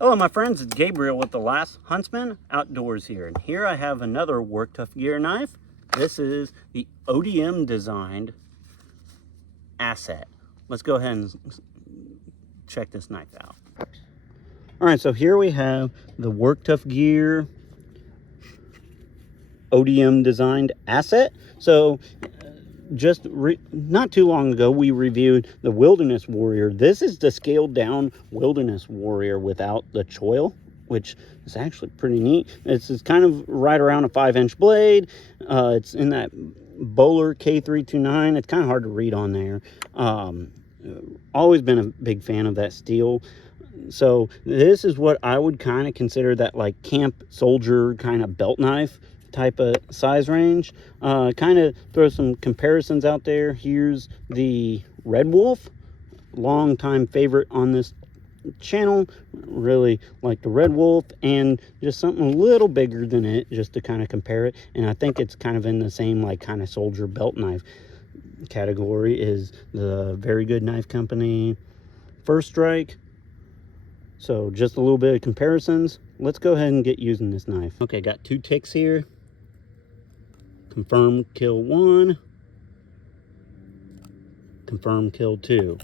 Hello my friends, it's Gabriel with The Last Huntsman Outdoors here, and here I have another Work Tuff Gear knife. This is the ODM designed Asset. Let's go ahead and check this knife out. Alright, so here we have the Work Tuff Gear ODM designed Asset. So just not too long ago we reviewed the Wilderness Warrior. This is the scaled down Wilderness Warrior without the choil, which is actually pretty neat. It's kind of right around a 5-inch blade. It's in that Bowler K329. It's kind of hard to read on there. Always been a big fan of that steel. So this is what I would kind of consider that like camp soldier kind of belt knife type of size range. Kind of throw some comparisons out there. Here's the Red Wolf, long time favorite on this channel. Really like the Red Wolf, and just something a little bigger than it just to kind of compare it. And I think it's kind of in the same like kind of soldier belt knife category is the Very Good Knife Company First Strike. So just a little bit of comparisons. Let's go ahead and get using this knife. Okay, got 2 ticks here. Confirm kill 1. Confirm kill 2.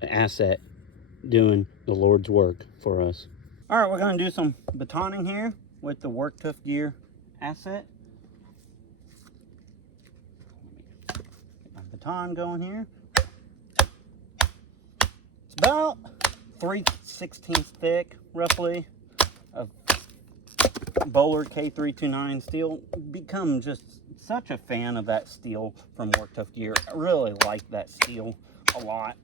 The Asset doing the Lord's work for us. All right, we're going to do some batoning here with the Work Tuff Gear Asset. Get my baton going here. It's about 3/16 thick, roughly, of Bowler K329 steel. Become just such a fan of that steel from Work Tuff Gear. I really like that steel a lot.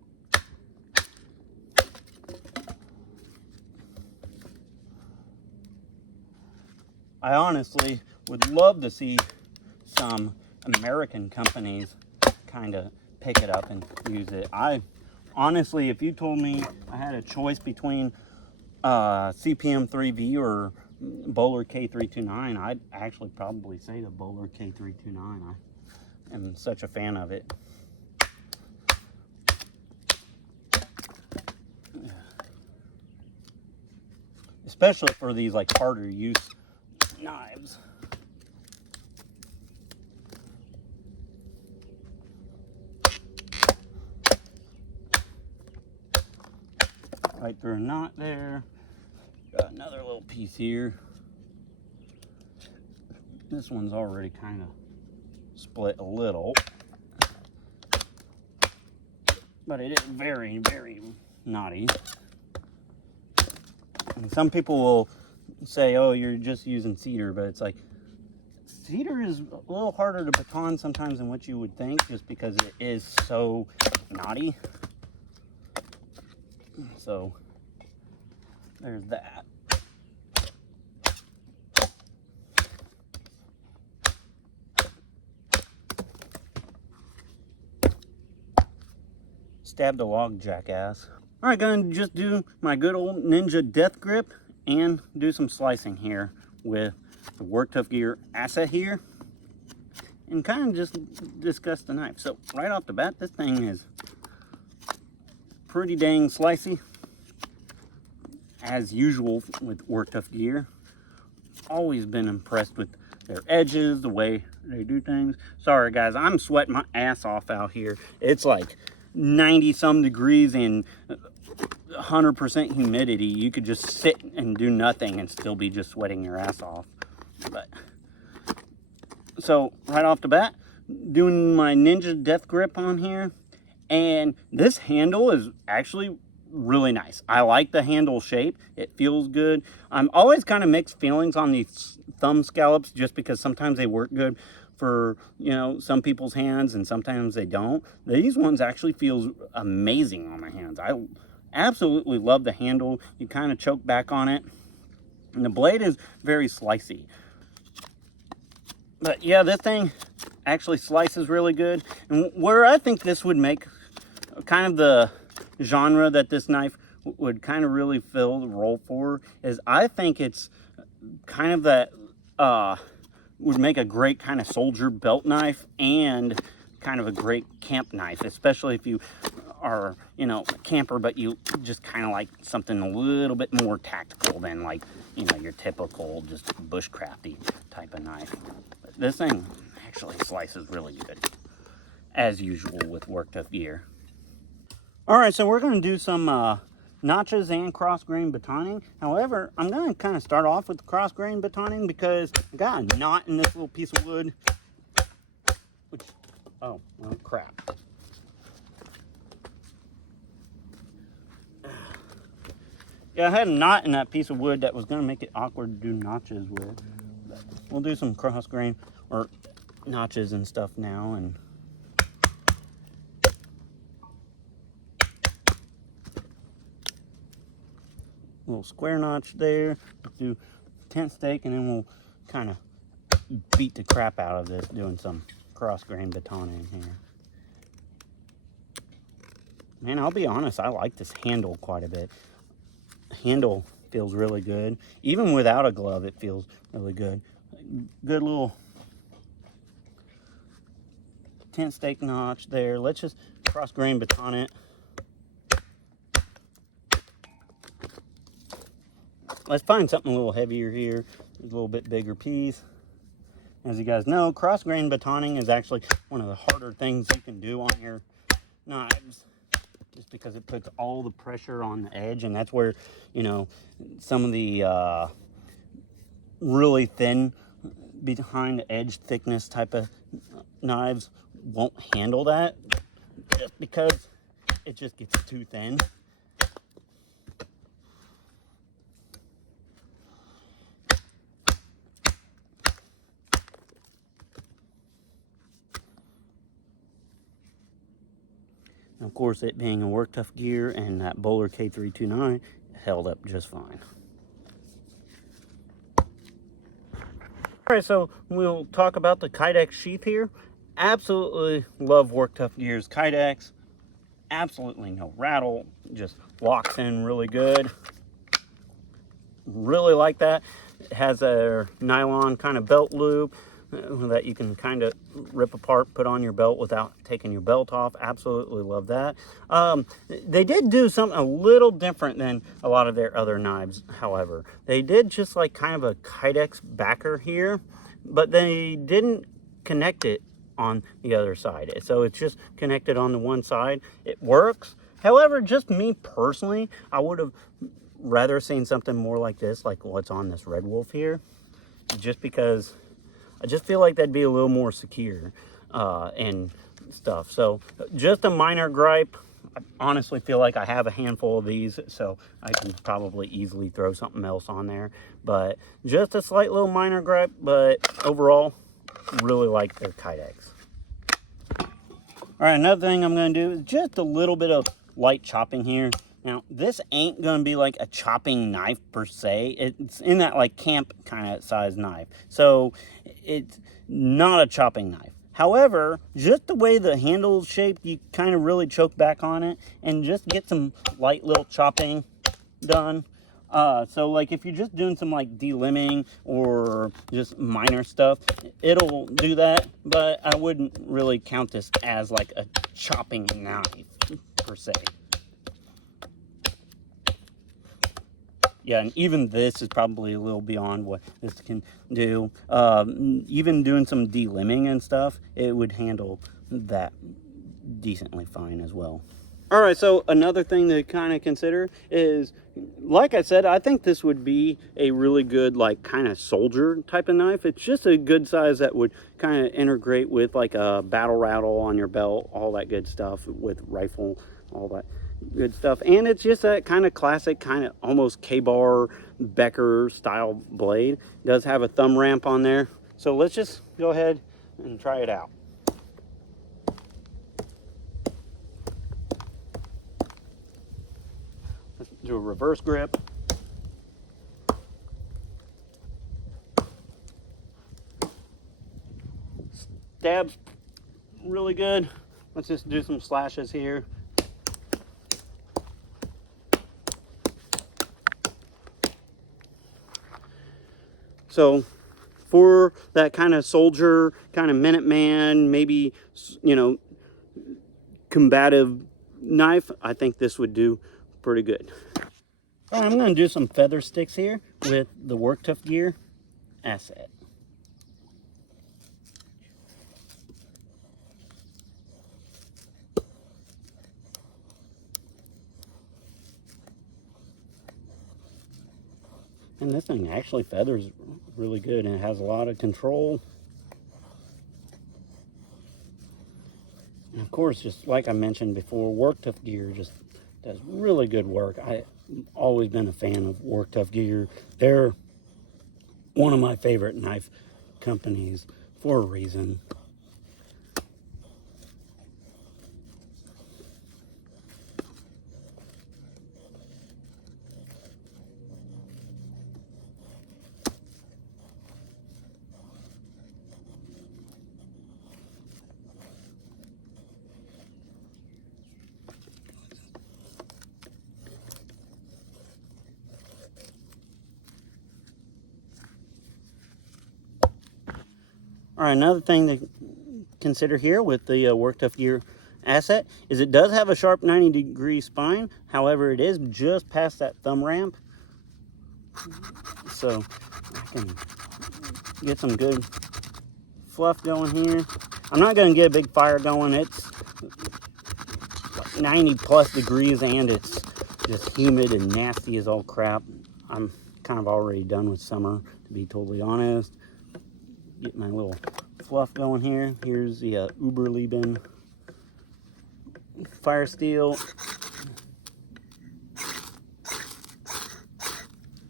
I honestly would love to see some American companies kind of pick it up and use it. Honestly, if you told me I had a choice between CPM 3V or Bowler K329, I'd actually probably say the Bowler K329. I am such a fan of it. Especially for these like harder use knives. Right through a knot there. Got another little piece here. This one's already kind of split a little, but it is very, very knotty. And some people will say, oh, you're just using cedar, but it's like, cedar is a little harder to baton sometimes than what you would think, just because it is so knotty. So there's that. Stabbed a log, jackass. All right, gonna just do my good old Ninja death grip and do some slicing here with the Work Tuff Gear Asset here, and kind of just discuss the knife. So right off the bat, this thing is pretty dang slicey, as usual with Work Tuff Gear. Always been impressed with their edges, the way they do things. Sorry guys, I'm sweating my ass off out here. It's like 90 some degrees and 100% humidity. You could just sit and do nothing and still be just sweating your ass off. But so right off the bat, doing my Ninja death grip on here. And this handle is actually really nice. I like the handle shape. It feels good. I'm always kind of mixed feelings on these thumb scallops, just because sometimes they work good for, you know, some people's hands and sometimes they don't. These ones actually feels amazing on my hands. I absolutely love the handle. You kind of choke back on it. And the blade is very slicey. But yeah, this thing actually slices really good. And where I think this would make kind of the genre that this knife would kind of really fill the role for is, I think it's kind of that would make a great kind of soldier belt knife and kind of a great camp knife, especially if you are, you know, a camper, but you just kind of like something a little bit more tactical than like, you know, your typical just bushcrafty type of knife. But this thing actually slices really good, as usual with Work Tuff Gear. All right, so we're going to do some notches and cross grain batoning. However, I'm going to kind of start off with the cross grain batoning because I got a knot in this little piece of wood, which, oh, well, crap. Yeah, I had a knot in that piece of wood that was going to make it awkward to do notches with. But we'll do some cross grain or notches and stuff now. And little square notch there. Let's do tent stake, and then we'll kind of beat the crap out of this doing some cross grain batoning here. Man, I'll be honest, I like this handle quite a bit. Handle feels really good. Even without a glove, it feels really good. Good little tent stake notch there. Let's just cross grain baton it. Let's find something a little heavier here, a little bit bigger piece. As you guys know, cross grain batoning is actually one of the harder things you can do on your knives, just because it puts all the pressure on the edge, and that's where, you know, some of the really thin behind the edge thickness type of knives won't handle that, just because it just gets too thin. And of course, it being a Work Tuff Gear and that Bowler K329 held up just fine. All right, so we'll talk about the Kidex Sheath here. Absolutely love Work Tuff Gear's Kidex. Absolutely no rattle, just locks in really good. Really like that. It has a nylon kind of belt loop that you can kind of rip apart, put on your belt without taking your belt off. Absolutely love that. They did do something a little different than a lot of their other knives, however. They did just like kind of a Kidex backer here, but they didn't connect it on the other side. So it's just connected on the one side. It works. However, just me personally, I would have rather seen something more like this, like what's on this Red Wolf here, just because I just feel like that'd be a little more secure and stuff. So just a minor gripe. I honestly feel like I have a handful of these, so I can probably easily throw something else on there. But just a slight little minor gripe, but overall, really like their Kidex. All right, another thing I'm going to do is just a little bit of light chopping here. Now, this ain't going to be like a chopping knife per se. It's in that like camp kind of size knife. So it's not a chopping knife. However, just the way the handle is shaped, you kind of really choke back on it and just get some light little chopping done. So like if you're just doing some like delimbing or just minor stuff, it'll do that. But I wouldn't really count this as like a chopping knife per se. Yeah, and even this is probably a little beyond what this can do. Even doing some delimbing and stuff, it would handle that decently fine as well. All right, so another thing to kind of consider is, like I said, I think this would be a really good, like, kind of soldier type of knife. It's just a good size that would kind of integrate with, like, a battle rattle on your belt, all that good stuff, with rifle, all that good stuff. And it's just that kind of classic, kind of almost K-bar Becker style blade. It does have a thumb ramp on there. So let's just go ahead and try it out. Let's do a reverse grip. Stabs really good. Let's just do some slashes here. So for that kind of soldier, kind of Minuteman, maybe, you know, combative knife, I think this would do pretty good. And I'm going to do some feather sticks here with the Work Tuff Gear Asset. And this thing actually feathers really good, and it has a lot of control. And of course, just like I mentioned before, Work Tuff Gear just does really good work. I've always been a fan of Work Tuff Gear. They're one of my favorite knife companies for a reason. All right, another thing to consider here with the Work Tuff Gear Asset is it does have a sharp 90-degree spine. However, it is just past that thumb ramp. So I can get some good fluff going here. I'm not going to get a big fire going. It's 90 plus degrees and it's just humid and nasty as all crap. I'm kind of already done with summer, to be totally honest. Get my little fluff going here. Here's the Uberleben fire steel.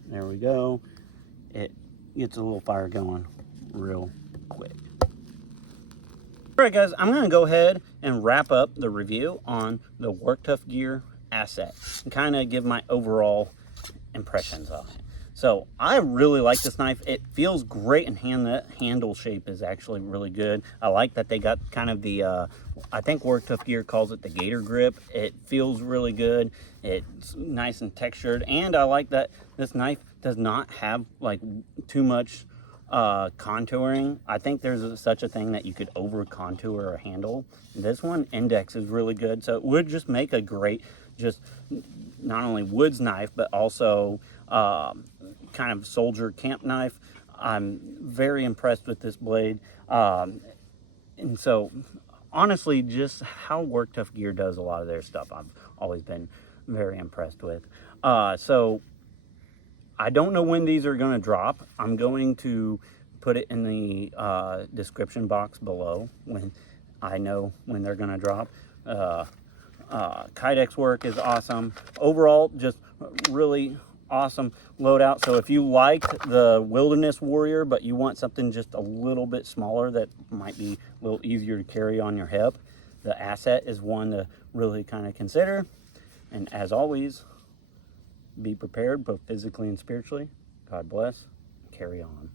There we go. It gets a little fire going real quick. All right, guys, I'm going to go ahead and wrap up the review on the Work Tuff Gear Asset and kind of give my overall impressions on it. So I really like this knife. It feels great in hand. The handle shape is actually really good. I like that they got kind of the, I think Work Tuff Gear calls it the gator grip. It feels really good. It's nice and textured. And I like that this knife does not have like too much contouring. I think there's such a thing that you could over contour a handle. This one index is really good. So it would just make a great, just not only woods knife, but also kind of soldier camp knife. I'm very impressed with this blade. And so honestly, just how Work Tuff Gear does a lot of their stuff, I've always been very impressed with. So I don't know when these are going to drop. I'm going to put it in the description box below when I know when they're going to drop. Kidex work is awesome. Overall, just really awesome loadout. So if you like the Wilderness Warrior, but you want something just a little bit smaller that might be a little easier to carry on your hip, the Asset is one to really kind of consider. And as always, be prepared both physically and spiritually. God bless. Carry on.